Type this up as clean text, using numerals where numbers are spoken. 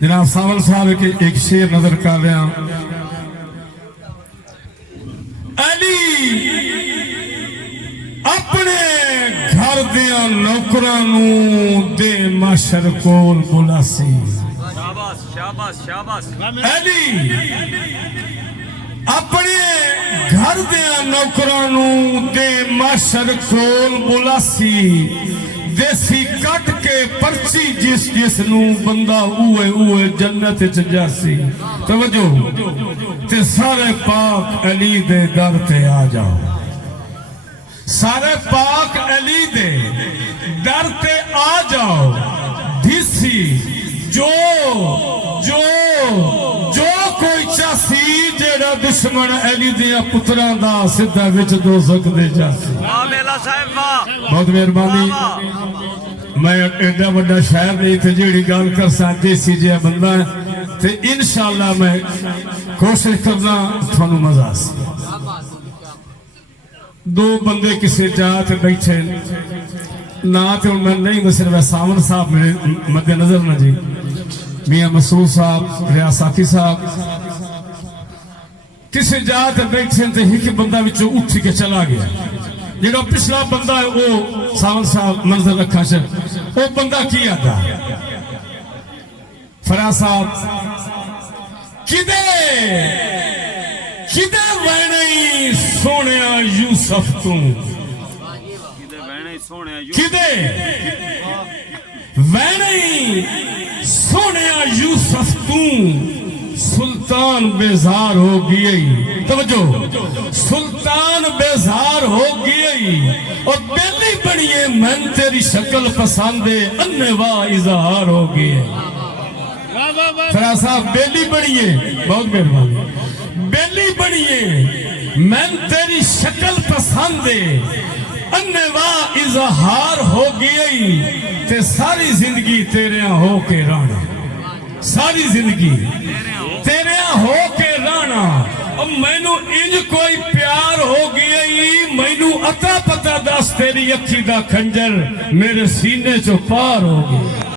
جناب ساول صاحب کے ایک شعر نظر کر رہا ہوں. علی اپنے گھر دیا نوکرانوں دے معاشر کول بلاسی. شاباش شاباش شاباش. علی اپنے گھر دیا نوکرانوں دے معاشر کول بلاسی. دیسی کٹ کے پرچی جس نو بندہ اوے جنت چجاسی. توجہ تے سارے پاک علی دے در تے آ جاؤ. سارے پاک علی دے در تے آ جاؤ. دیسی جو کوئی چاسی جیڑا دشمن علی دیا پتران دا سدھا وچ دوزخ دے جاسی. بہت مہربانی. میں ایڈا بڑا شاعر نہیں تھے جیڑی گال کر سا دیسی جے بندہ ہے تے انشاءاللہ میں کوشش کرنا تھانو مزہ سی. دو بندے کسی جا تے بیٹھے نہ تے میں نہیں مصرف ساون صاحب میرے مد نظر نہ جی میاں مسعود صاحب ریاساتی صاحب کسی جا تے بیٹھے تے ایک بندہ وچوں اٹھ کے چلا گیا. جڑا پچھلا بندہ ہے وہ ساون صاحب منظر رکھا چل وہ بندہ کی آتا فراز صاحب کدے وینی سونیا یوسف توں کدے وینی سونیا یوسف توں سلطان بیزار ہو گئی. توجہ سلطان بیزار ہو گئی اور بیلی بنیے من تیری شکل پسندے انوا اظہار ہو گئے. فراز صاحب بیلی بنیے. بہت مہربانی. بیلی بنیے من تیری شکل پسندے انوا اظہار ہو گئی. تے ساری زندگی تیرے ہو کے رانا. ساری زندگی تیرے ہو کے رانا. اب مینو انج کوئی پیار ہو گئی مینو عطا پتہ دس تیری اکھی دا کھنجر میرے سینے چو پار ہو گئی.